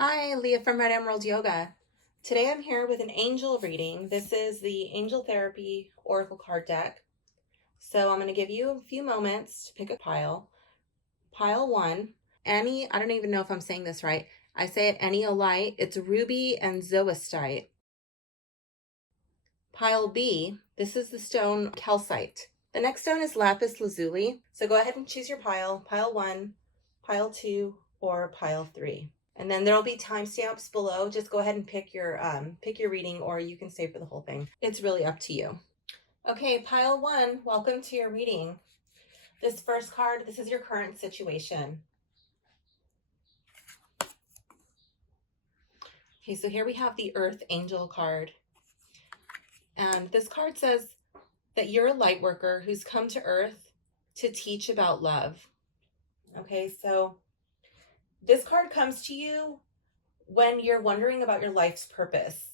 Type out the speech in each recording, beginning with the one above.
Hi, Leah from Red Emerald Yoga. Today I'm here with an angel reading. This is the Angel Therapy Oracle card deck. So I'm going to give you a few moments to pick a pile. Pile one, I don't even know if I'm saying this right. I say it Aniolite. It's ruby and zoistite. Pile B, this is the stone calcite. The next stone is lapis lazuli. So go ahead and choose your pile one, pile two, or pile three. And then there'll be timestamps below. Just go ahead and pick your reading, or you can stay for the whole thing. It's really up to you. Okay, pile one, welcome to your reading. This first card, this is your current situation. Okay, so here we have the Earth Angel card. And this card says that you're a light worker who's come to Earth to teach about love. Okay, so this card comes to you when you're wondering about your life's purpose.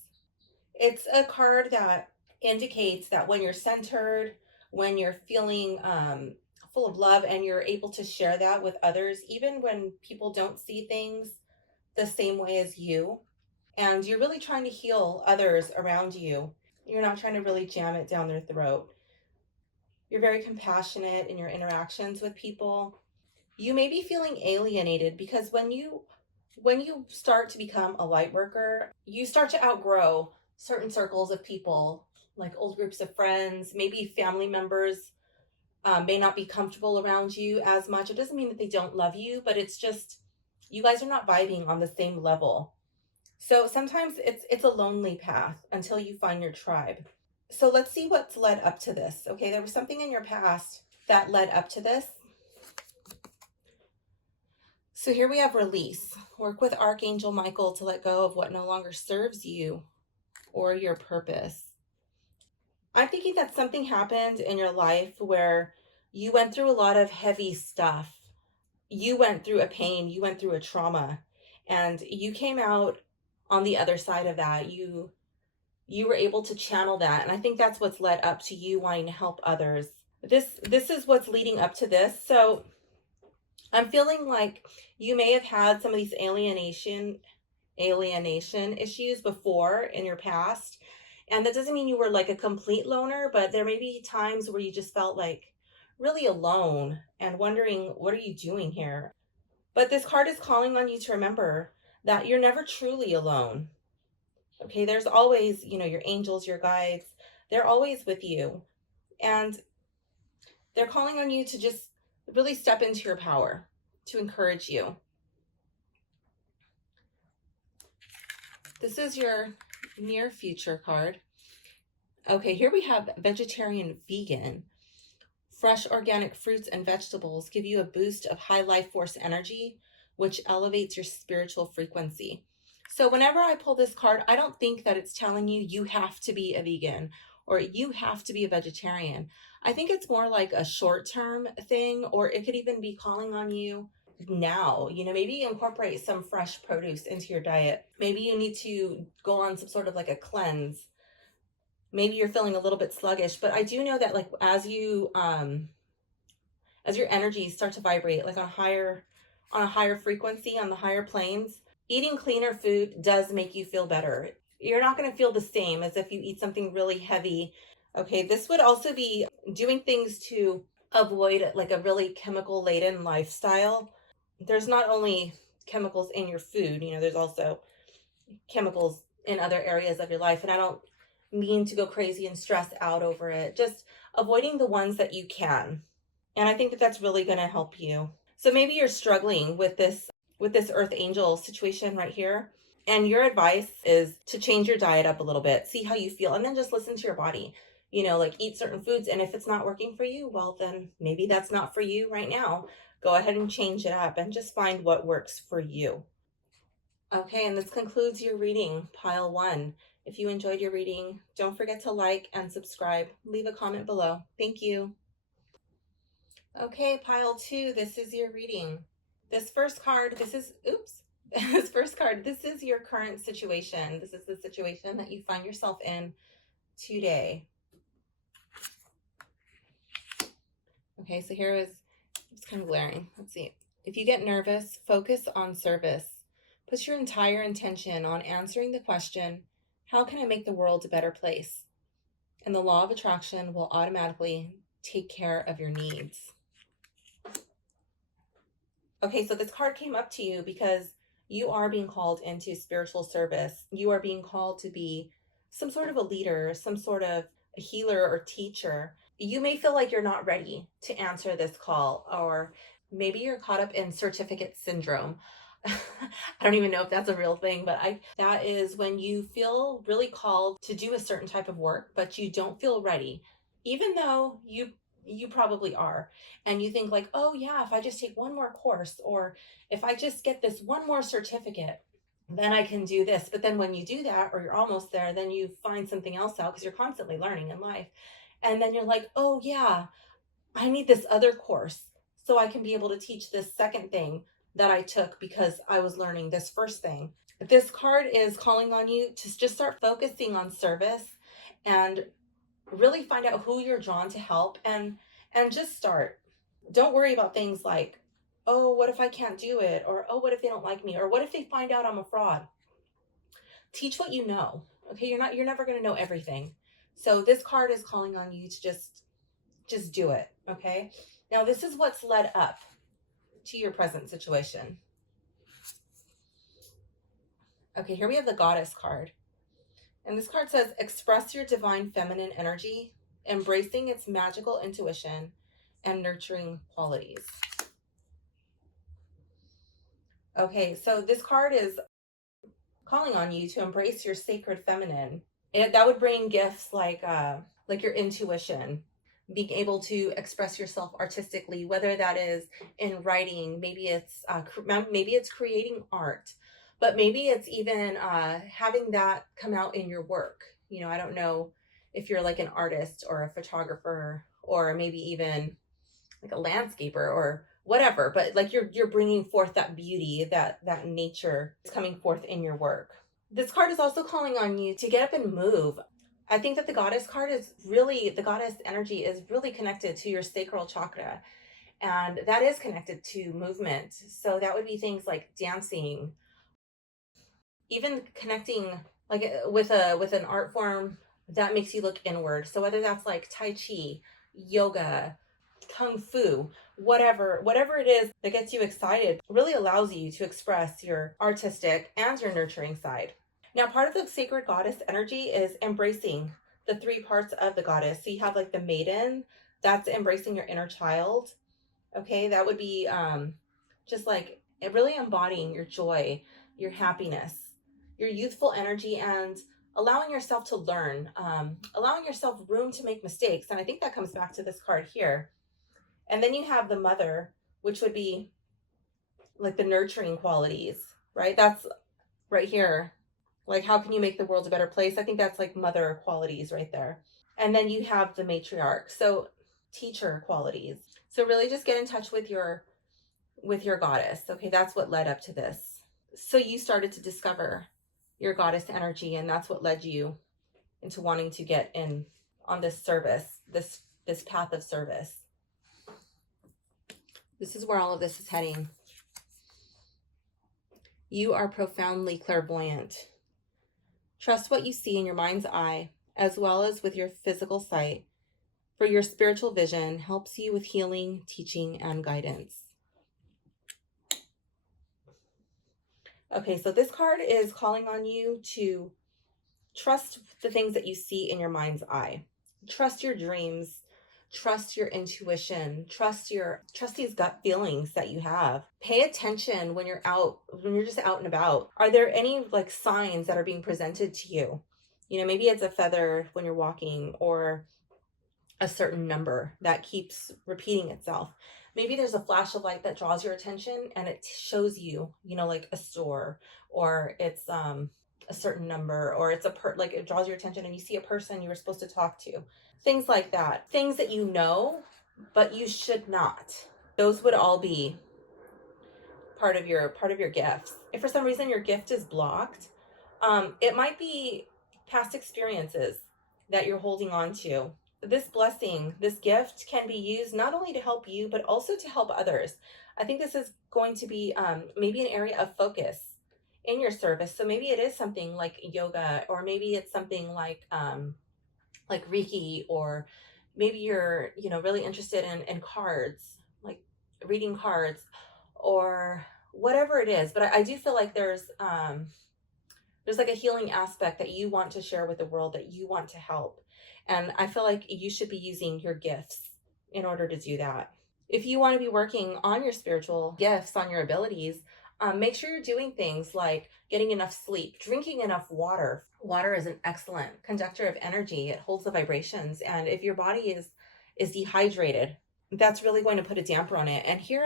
It's a card that indicates that when you're centered, when you're feeling full of love and you're able to share that with others, even when people don't see things the same way as you, and you're really trying to heal others around you. You're not trying to really jam it down their throat. You're very compassionate in your interactions with people. You may be feeling alienated because when you start to become a light worker, you start to outgrow certain circles of people, like old groups of friends, maybe family members may not be comfortable around you as much. It doesn't mean that they don't love you, but it's just you guys are not vibing on the same level. So sometimes it's a lonely path until you find your tribe. So let's see what's led up to this. Okay, there was something in your past that led up to this. So here we have release. Work with Archangel Michael to let go of what no longer serves you or your purpose. I'm thinking that something happened in your life where you went through a lot of heavy stuff. You went through a pain, you went through a trauma, and you came out on the other side of that. You were able to channel that, and I think that's what's led up to you wanting to help others. This is what's leading up to this. So I'm feeling like you may have had some of these alienation issues before in your past. And that doesn't mean you were like a complete loner, but there may be times where you just felt like really alone and wondering, what are you doing here? But this card is calling on you to remember that you're never truly alone. Okay, there's always, your angels, your guides, they're always with you. And they're calling on you to just really step into your power, to encourage you. This is your near future card. Okay, here we have vegetarian vegan. Fresh organic fruits and vegetables give you a boost of high life force energy, which elevates your spiritual frequency. So whenever I pull this card, I don't think that it's telling you you have to be a vegan or you have to be a vegetarian. I think it's more like a short-term thing, or it could even be calling on you now. Maybe incorporate some fresh produce into your diet. Maybe you need to go on some sort of like a cleanse. Maybe you're feeling a little bit sluggish, but I do know that like as your energies start to vibrate like on a higher frequency, on the higher planes, eating cleaner food does make you feel better. You're not going to feel the same as if you eat something really heavy. Okay, this would also be doing things to avoid like a really chemical laden lifestyle. There's not only chemicals in your food, there's also chemicals in other areas of your life. And I don't mean to go crazy and stress out over it, just avoiding the ones that you can. And I think that that's really going to help you. So maybe you're struggling with this earth angel situation right here. And your advice is to change your diet up a little bit, see how you feel, and then just listen to your body. Like eat certain foods. And if it's not working for you, well, then maybe that's not for you right now. Go ahead and change it up and just find what works for you. Okay, and this concludes your reading, pile one. If you enjoyed your reading, don't forget to like and subscribe. Leave a comment below. Thank you. Okay, pile two, this is your reading. This first card, this first card, this is your current situation. This is the situation that you find yourself in today. Okay, so it's kind of glaring. Let's see. If you get nervous, focus on service. Put your entire intention on answering the question, how can I make the world a better place? And the law of attraction will automatically take care of your needs. Okay, so this card came up to you because you are being called into spiritual service. You are being called to be some sort of a leader, some sort of a healer or teacher. You may feel like you're not ready to answer this call, or maybe you're caught up in certificate syndrome. I don't even know if that's a real thing, but that is when you feel really called to do a certain type of work, but you don't feel ready, even though you probably are. And you think like, oh yeah, if I just take one more course, or if I just get this one more certificate, then I can do this. But then when you do that, or you're almost there, then you find something else out because you're constantly learning in life. And then you're like, oh yeah, I need this other course so I can be able to teach this second thing that I took because I was learning this first thing. This card is calling on you to just start focusing on service and really find out who you're drawn to help, and just start. Don't worry about things like, oh, what if I can't do it, or oh, what if they don't like me, or what if they find out I'm a fraud. Teach what you know. Okay, you're never going to know everything. So this card is calling on you to just do it. Okay, now this is what's led up to your present situation. Okay, here we have the Goddess card. And this card says, express your divine feminine energy, embracing its magical intuition and nurturing qualities. Okay, so this card is calling on you to embrace your sacred feminine. And that would bring gifts like your intuition, being able to express yourself artistically, whether that is in writing, maybe it's creating art, but maybe it's even having that come out in your work. I don't know if you're like an artist or a photographer, or maybe even like a landscaper or whatever, but like you're bringing forth that beauty, that nature is coming forth in your work. This card is also calling on you to get up and move. I think that the Goddess card the Goddess energy is really connected to your sacral chakra, and that is connected to movement. So that would be things like dancing, even connecting like with an art form that makes you look inward. So whether that's like Tai Chi, yoga, Kung Fu, whatever it is that gets you excited, really allows you to express your artistic and your nurturing side. Now, part of the sacred goddess energy is embracing the three parts of the goddess. So you have like the maiden, that's embracing your inner child. Okay, that would be just like really embodying your joy, your happiness, your youthful energy, and allowing yourself to learn, allowing yourself room to make mistakes. And I think that comes back to this card here. And then you have the mother, which would be like the nurturing qualities, right? That's right here. Like, how can you make the world a better place? I think that's like mother qualities right there. And then you have the matriarch, so teacher qualities. So really just get in touch with your goddess. Okay, that's what led up to this. So you started to discover your goddess energy, and that's what led you into wanting to get in on this service, this path of service. This is where all of this is heading. You are profoundly clairvoyant. Trust what you see in your mind's eye, as well as with your physical sight, for your spiritual vision helps you with healing, teaching, and guidance. Okay, so this card is calling on you to trust the things that you see in your mind's eye. Trust your dreams. Trust your intuition. Trust these gut feelings that you have. Pay attention when you're just out and about. Are there any like signs that are being presented to you? Maybe it's a feather when you're walking, or a certain number that keeps repeating itself. Maybe there's a flash of light that draws your attention, and it shows you, like a store, or it's a certain number, or it's like it draws your attention and you see a person you were supposed to talk to. Things like that. Things that you know, but you should not. Those would all be part of your gifts. If for some reason your gift is blocked, it might be past experiences that you're holding on to. This blessing, this gift can be used not only to help you, but also to help others. I think this is going to be maybe an area of focus in your service. So maybe it is something like yoga, or maybe it's something like Reiki, or maybe you're, really interested in cards, like reading cards, or whatever it is. But I do feel like there's like a healing aspect that you want to share with the world, that you want to help. And I feel like you should be using your gifts in order to do that. If you want to be working on your spiritual gifts, on your abilities, make sure you're doing things like getting enough sleep, drinking enough water. Water is an excellent conductor of energy. It holds the vibrations. And if your body is dehydrated, that's really going to put a damper on it. And here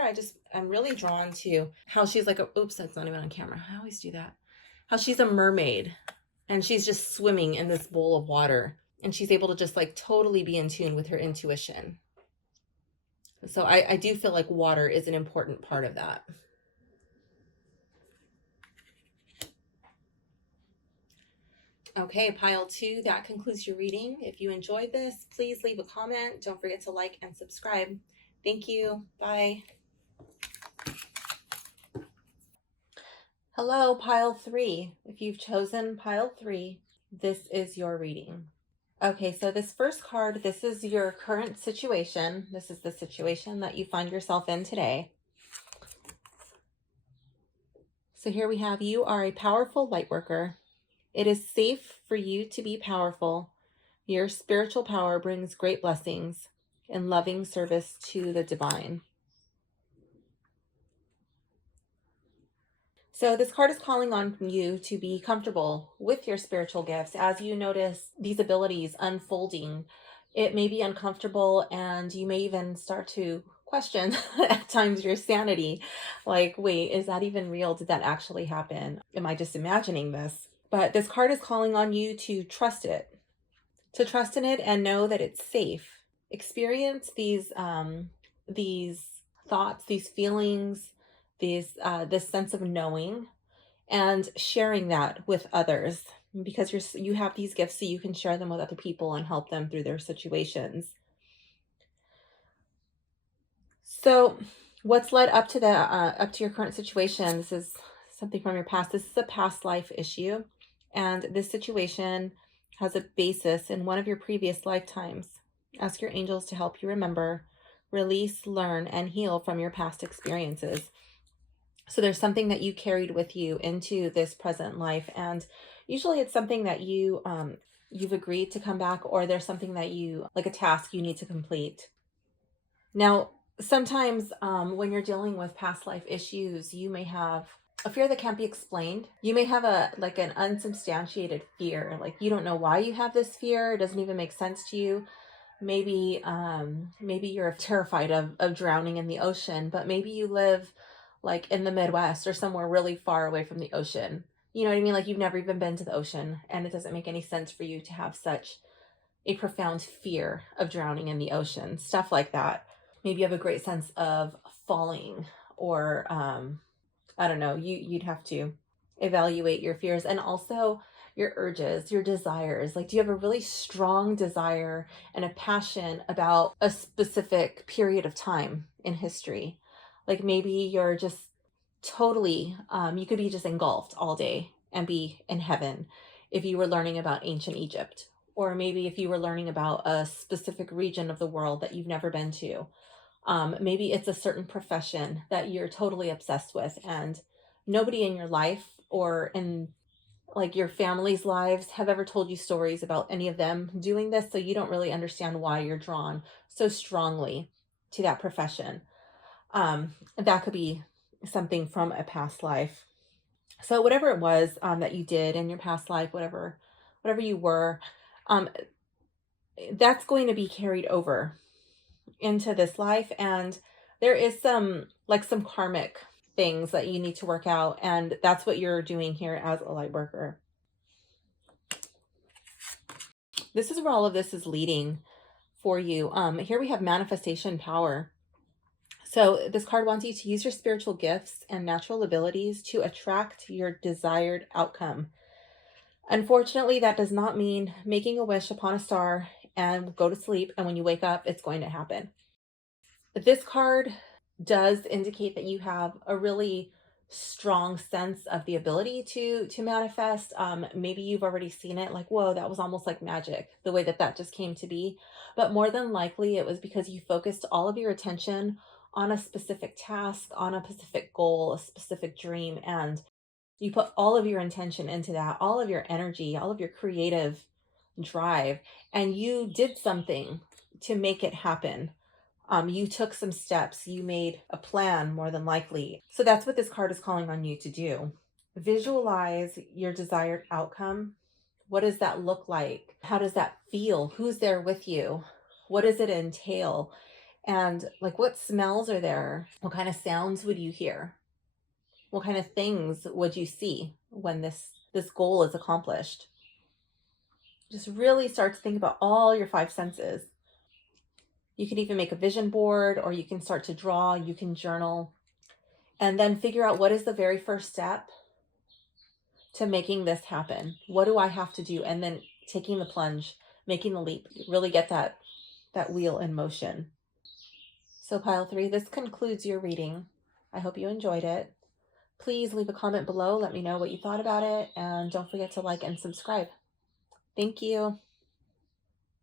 I'm really drawn to how she's like, oops, that's not even on camera. I always do that. How she's a mermaid and she's just swimming in this bowl of water, and she's able to just like totally be in tune with her intuition. So I do feel like water is an important part of that. Okay, pile 2, that concludes your reading. If you enjoyed this, please leave a comment. Don't forget to like and subscribe. Thank you. Bye. Hello, pile 3. If you've chosen pile 3, this is your reading. Okay, so this first card, this is your current situation. This is the situation that you find yourself in today. So here we have, you are a powerful light worker. It is safe for you to be powerful. Your spiritual power brings great blessings and loving service to the divine. So this card is calling on you to be comfortable with your spiritual gifts. As you notice these abilities unfolding, it may be uncomfortable, and you may even start to question at times your sanity. Like, wait, is that even real? Did that actually happen? Am I just imagining this? But this card is calling on you to trust it, to trust in it and know that it's safe. Experience these thoughts, these feelings, this sense of knowing, and sharing that with others, because you have these gifts so you can share them with other people and help them through their situations. So what's led up to up to your current situation? This is something from your past. This is a past life issue, and this situation has a basis in one of your previous lifetimes. Ask your angels to help you remember, release, learn, and heal from your past experiences. So there's something that you carried with you into this present life, and usually it's something that you've agreed to come back, or there's something that like a task you need to complete. Now, sometimes when you're dealing with past life issues, you may have a fear that can't be explained. You may have an unsubstantiated fear, like you don't know why you have this fear. It doesn't even make sense to you. Maybe you're terrified of drowning in the ocean, but maybe you live like in the Midwest or somewhere really far away from the ocean. You know what I mean? Like you've never even been to the ocean, and it doesn't make any sense for you to have such a profound fear of drowning in the ocean, stuff like that. Maybe you have a great sense of falling, or I don't know, you'd have to evaluate your fears, and also your urges, your desires. Like, do you have a really strong desire and a passion about a specific period of time in history? Like maybe you're just totally, you could be just engulfed all day and be in heaven if you were learning about ancient Egypt. Or maybe if you were learning about a specific region of the world that you've never been to. Maybe it's a certain profession that you're totally obsessed with, and nobody in your life or in like your family's lives have ever told you stories about any of them doing this. So you don't really understand why you're drawn so strongly to that profession. That could be something from a past life. So whatever it was that you did in your past life, whatever you were, um, that's going to be carried over into this life. And there is some karmic things that you need to work out, and that's what you're doing here as a light worker. This is where all of this is leading for you. Here we have manifestation power. So this card wants you to use your spiritual gifts and natural abilities to attract your desired outcome. Unfortunately, that does not mean making a wish upon a star and go to sleep, and when you wake up, it's going to happen. But this card does indicate that you have a really strong sense of the ability to manifest. Maybe you've already seen it, like, whoa, that was almost like magic, the way that that just came to be. But more than likely, it was because you focused all of your attention on a specific task, on a specific goal, a specific dream, and you put all of your intention into that, all of your energy, all of your creative drive, and you did something to make it happen. You took some steps, you made a plan more than likely. So that's what this card is calling on you to do. Visualize your desired outcome. What does that look like? How does that feel? Who's there with you? What does it entail? And like, what smells are there? What kind of sounds would you hear? What kind of things would you see when this goal is accomplished? Just really start to think about all your five senses. You can even make a vision board, or you can start to draw, you can journal, and then figure out what is the very first step to making this happen. What do I have to do? And then taking the plunge, making the leap, really get that wheel in motion. So pile 3, this concludes your reading. I hope you enjoyed it. Please leave a comment below. Let me know what you thought about it. And don't forget to like and subscribe. Thank you.